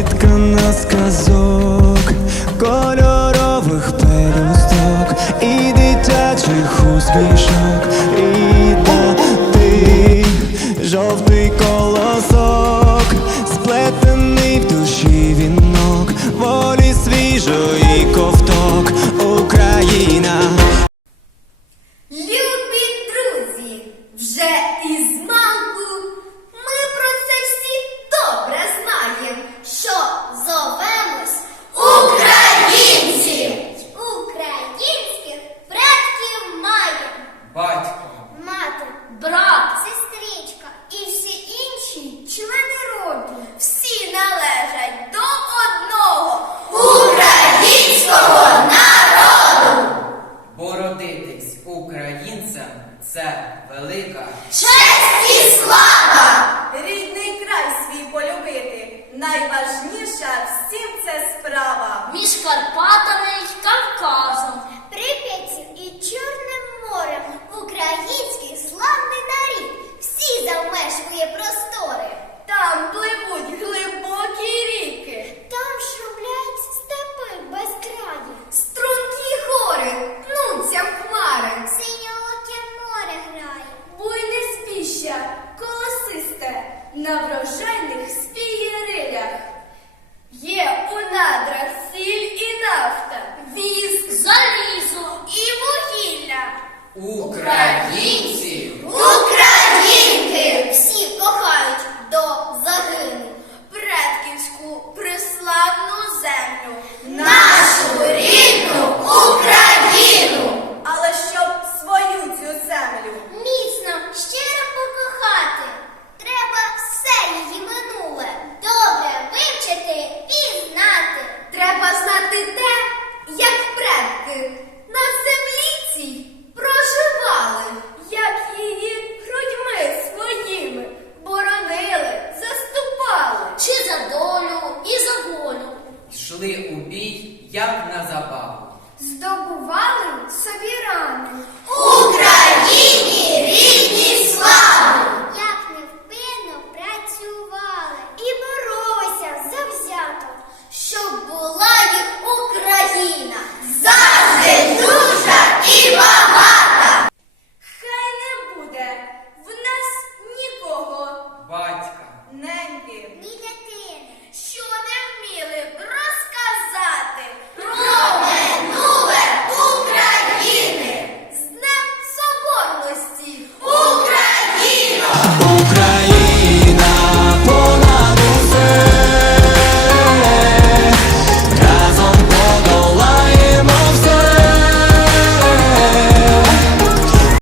зіткана з казок, кольорових пелюсток і дитячих усмішок, рідна ти, жовтий колосок, сплетений в душі вінок, волі свіжої ковток, Україна. Любі друзі, вже із це велика. Честь і слава! Рідний край свій полюбити. Найважніша всім це справа. Між Карпатами врожайних спієрилях. Є у надрах сіль і нафта, віз, Залізо і вугілля. Українці! Українки всі кохають до загину предківську приславну землю, йшли у бій, як на забаву. Здобували собі рани. Україні рідні слави! Як невпинно працювали і боролися завзято, щоб була їх Україна завжди дуже і багата. Хай не буде.